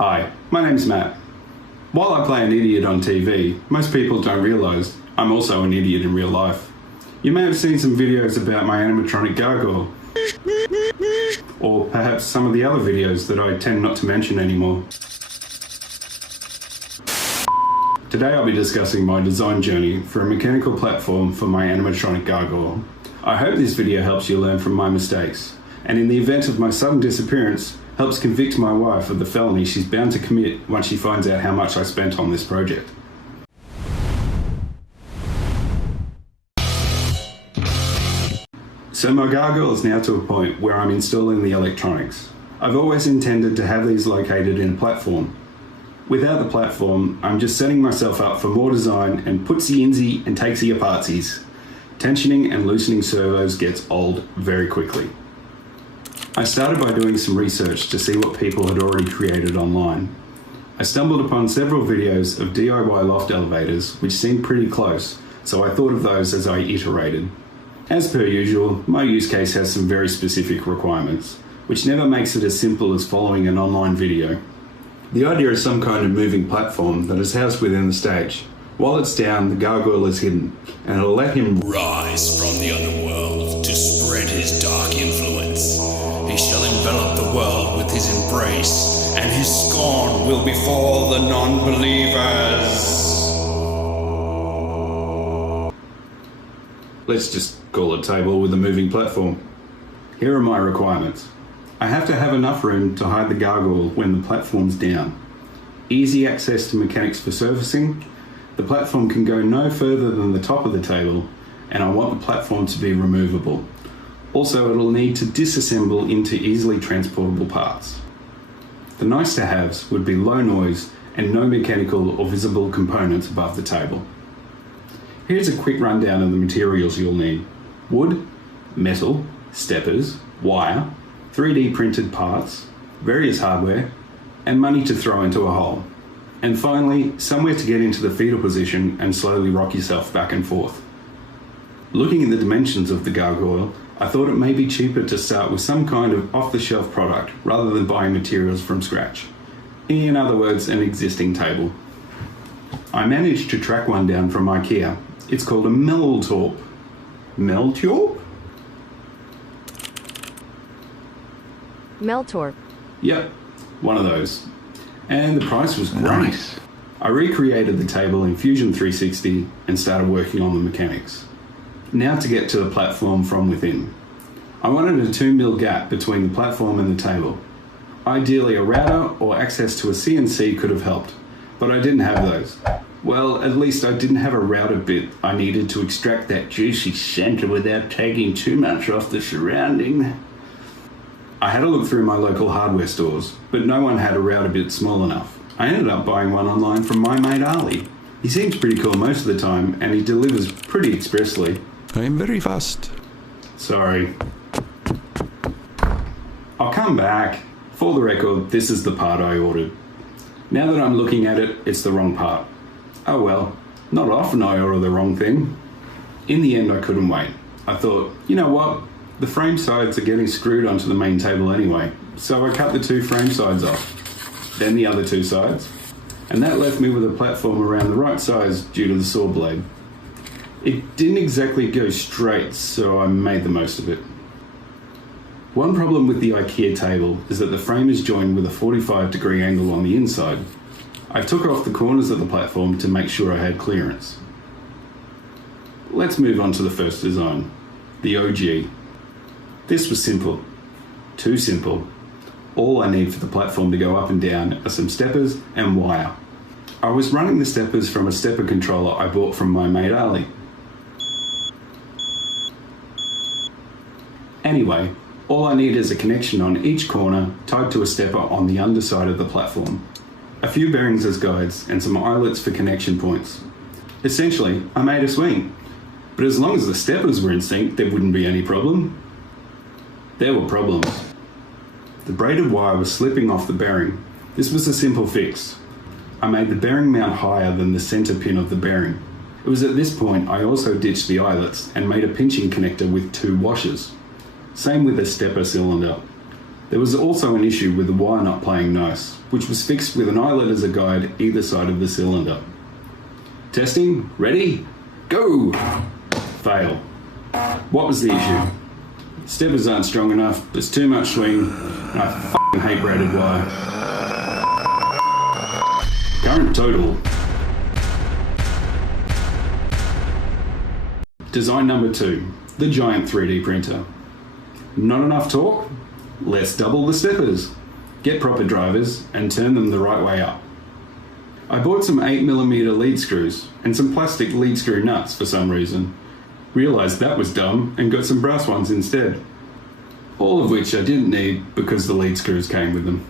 Hi, my name's Matt. While I play an idiot on TV, most people don't realise I'm also an idiot in real life. You may have seen some videos about my animatronic gargoyle, or perhaps some of the other videos that I tend not to mention anymore. Today I'll be discussing my design journey for a mechanical platform for my animatronic gargoyle. I hope this video helps you learn from my mistakes, and in the event of my sudden disappearance, helps convict my wife of the felony she's bound to commit once she finds out how much I spent on this project. So my gargoyle is now to a point where I'm installing the electronics. I've always intended to have these located in a platform. Without the platform, I'm just setting myself up for more design and putsy-insy and takesy-apartsies. Tensioning and loosening servos gets old very quickly. I started by doing some research to see what people had already created online. I stumbled upon several videos of DIY loft elevators which seemed pretty close, so I thought of those as I iterated. As per usual, my use case has some very specific requirements, which never makes it as simple as following an online video. The idea is some kind of moving platform that is housed within the stage. While it's down, the gargoyle is hidden, and it'll let him rise from the underworld to spread his dark influence. He shall envelop the world with his embrace, and his scorn will befall the non-believers. Let's just call it a table with a moving platform. Here are my requirements. I have to have enough room to hide the gargoyle when the platform's down. Easy access to mechanics for surfacing. The platform can go no further than the top of the table, and I want the platform to be removable. Also, it'll need to disassemble into easily transportable parts. The nice to haves would be low noise and no mechanical or visible components above the table. Here's a quick rundown of the materials you'll need. Wood, metal, steppers, wire, 3D printed parts, various hardware, and money to throw into a hole. And finally, somewhere to get into the fetal position and slowly rock yourself back and forth. Looking at the dimensions of the gargoyle, I thought it may be cheaper to start with some kind of off-the-shelf product rather than buying materials from scratch. In other words, an existing table. I managed to track one down from IKEA. It's called a Meltorp. Meltorp? Meltorp. Yep, one of those. And the price was great. Nice. I recreated the table in Fusion 360 and started working on the mechanics. Now to get to the platform from within. I wanted a 2mm gap between the platform and the table. Ideally a router or access to a CNC could have helped, but I didn't have those. Well, at least I didn't have a router bit I needed to extract that juicy center without taking too much off the surrounding. I had a look through my local hardware stores, but no one had a router bit small enough. I ended up buying one online from my mate Ali. He seems pretty cool most of the time, and he delivers pretty expressly. I'm very fast. Sorry. I'll come back. For the record, this is the part I ordered. Now that I'm looking at it, it's the wrong part. Oh well, not often I order the wrong thing. In the end, I couldn't wait. I thought, you know what? The frame sides are getting screwed onto the main table anyway, so I cut the 2 frame sides off, then the other 2 sides, and that left me with a platform around the right size due to the saw blade. It didn't exactly go straight, so I made the most of it. One problem with the IKEA table is that the frame is joined with a 45-degree angle on the inside. I took off the corners of the platform to make sure I had clearance. Let's move on to the first design, the OG. This was simple. Too simple. All I need for the platform to go up and down are some steppers and wire. I was running the steppers from a stepper controller I bought from my mate Ali. Anyway, all I need is a connection on each corner tied to a stepper on the underside of the platform. A few bearings as guides and some eyelets for connection points. Essentially, I made a swing. But as long as the steppers were in sync, there wouldn't be any problem. There were problems. The braided wire was slipping off the bearing. This was a simple fix. I made the bearing mount higher than the center pin of the bearing. It was at this point I also ditched the eyelets and made a pinching connector with 2 washers. Same with the stepper cylinder. There was also an issue with the wire not playing nice, which was fixed with an eyelet as a guide either side of the cylinder. Testing, ready, go! Fail. What was the issue? Steppers aren't strong enough, there's too much swing, and I f***ing hate braided wire. Current total. Design number 2, the giant 3D printer. Not enough torque? Let's double the steppers. Get proper drivers and turn them the right way up. I bought some 8mm lead screws and some plastic lead screw nuts for some reason. Realised that was dumb and got some brass ones instead. All of which I didn't need because the lead screws came with them.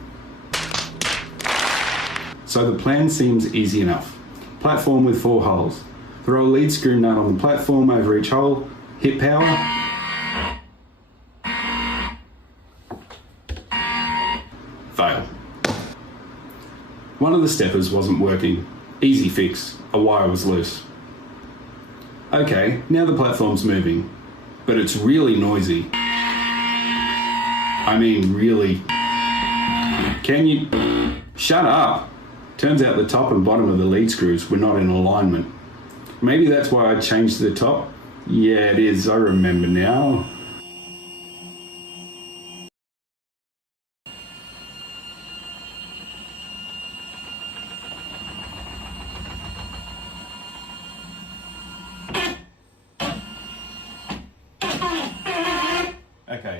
So the plan seems easy enough. Platform with 4 holes. Throw a lead screw nut on the platform over each hole, hit power. Fail. One of the steppers wasn't working. Easy fix, a wire was loose. Okay, now the platform's moving, but it's really noisy. I mean, really. Can you... Shut up! Turns out the top and bottom of the lead screws were not in alignment. Maybe that's why I changed the top? Yeah, it is, I remember now. Okay.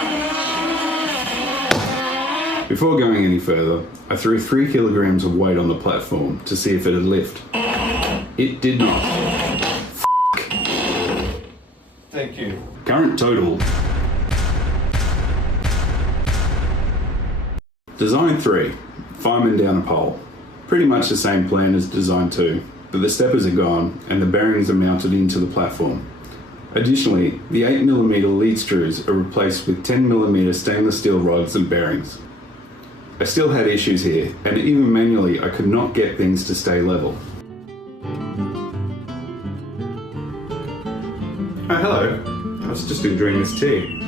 Before going any further, I threw 3 kilograms of weight on the platform to see if it'd lift. It did not. Thank you. Current total. Design 3, fireman down a pole. Pretty much the same plan as design 2, but the steppers are gone and the bearings are mounted into the platform. Additionally, the 8mm lead screws are replaced with 10mm stainless steel rods and bearings. I still had issues here, and even manually I could not get things to stay level. Oh, hello. I was just enjoying this tea.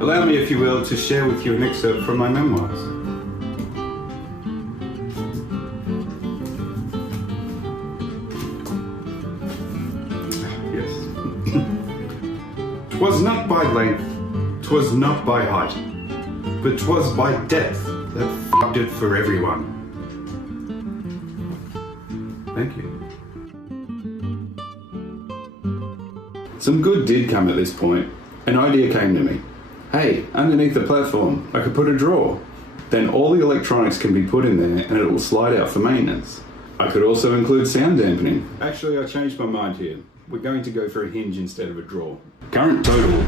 Allow me, if you will, to share with you an excerpt from my memoirs. Yes. 'Twas not by length, 'twas not by height, but 'twas by depth that f***ed it for everyone. Thank you. Some good did come at this point. An idea came to me. Hey, underneath the platform, I could put a drawer. Then all the electronics can be put in there and it will slide out for maintenance. I could also include sound dampening. Actually, I changed my mind here. We're going to go for a hinge instead of a drawer. Current total.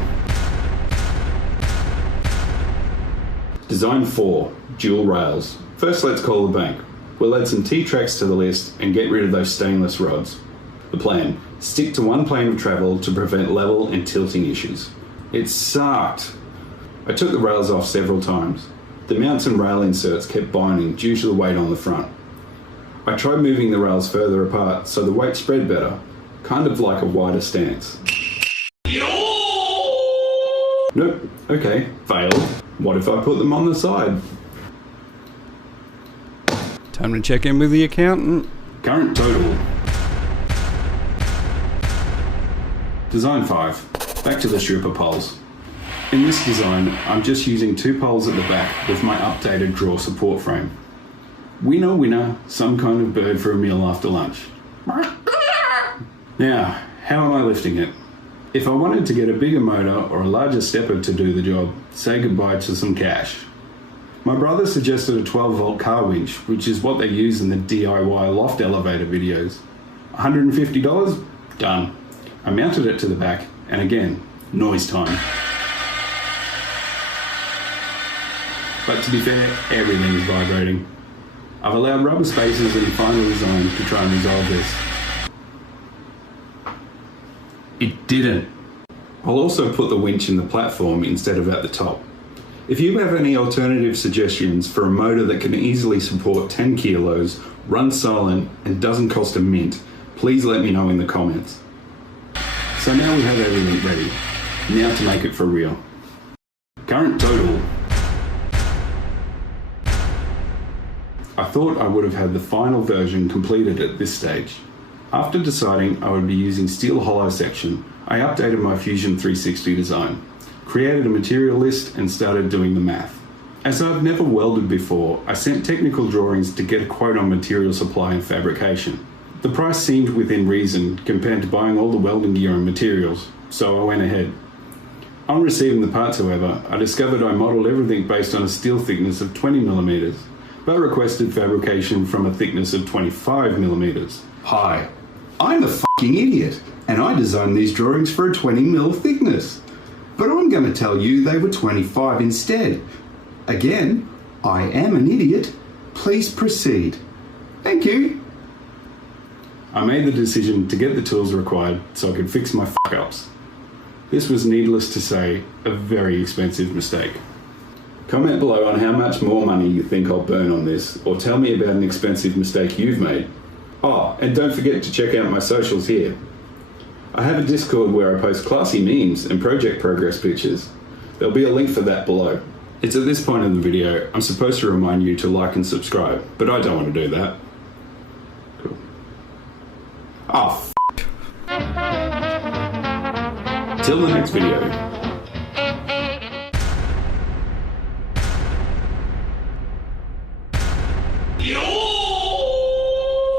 Design 4, dual rails. First, let's call the bank. We'll add some T-tracks to the list and get rid of those stainless rods. The plan, stick to one plane of travel to prevent level and tilting issues. It sucked. I took the rails off several times. The mounts and rail inserts kept binding due to the weight on the front. I tried moving the rails further apart so the weight spread better, kind of like a wider stance. Nope, okay, failed. What if I put them on the side? Time to check in with the accountant. Current total. Design 5, back to the stripper poles. In this design, I'm just using 2 poles at the back with my updated drawer support frame. Winner, winner, some kind of bird for a meal after lunch. Now, how am I lifting it? If I wanted to get a bigger motor or a larger stepper to do the job, say goodbye to some cash. My brother suggested a 12-volt car winch, which is what they use in the DIY loft elevator videos. $150? Done. I mounted it to the back, and again, noise time. But to be fair, everything is vibrating. I've allowed rubber spaces in the final design to try and resolve this. It didn't. I'll also put the winch in the platform instead of at the top. If you have any alternative suggestions for a motor that can easily support 10 kilos, runs silent, and doesn't cost a mint, please let me know in the comments. So now we have everything ready. Now to make it for real. Current total. I thought I would have had the final version completed at this stage. After deciding I would be using steel hollow section, I updated my Fusion 360 design, created a material list and started doing the math. As I've never welded before, I sent technical drawings to get a quote on material supply and fabrication. The price seemed within reason compared to buying all the welding gear and materials, so I went ahead. On receiving the parts, however, I discovered I modelled everything based on a steel thickness of 20mm, but requested fabrication from a thickness of 25mm. Hi, I'm the fucking idiot, and I designed these drawings for a 20mm thickness. But I'm going to tell you they were 25 instead. Again, I am an idiot. Please proceed. Thank you. I made the decision to get the tools required so I could fix my fuck-ups. This was, needless to say, a very expensive mistake. Comment below on how much more money you think I'll burn on this, or tell me about an expensive mistake you've made. Oh, and don't forget to check out my socials here. I have a Discord where I post classy memes and project progress pictures. There'll be a link for that below. It's at this point in the video I'm supposed to remind you to like and subscribe, but I don't want to do that. Cool. Oh, f***. Till the next video.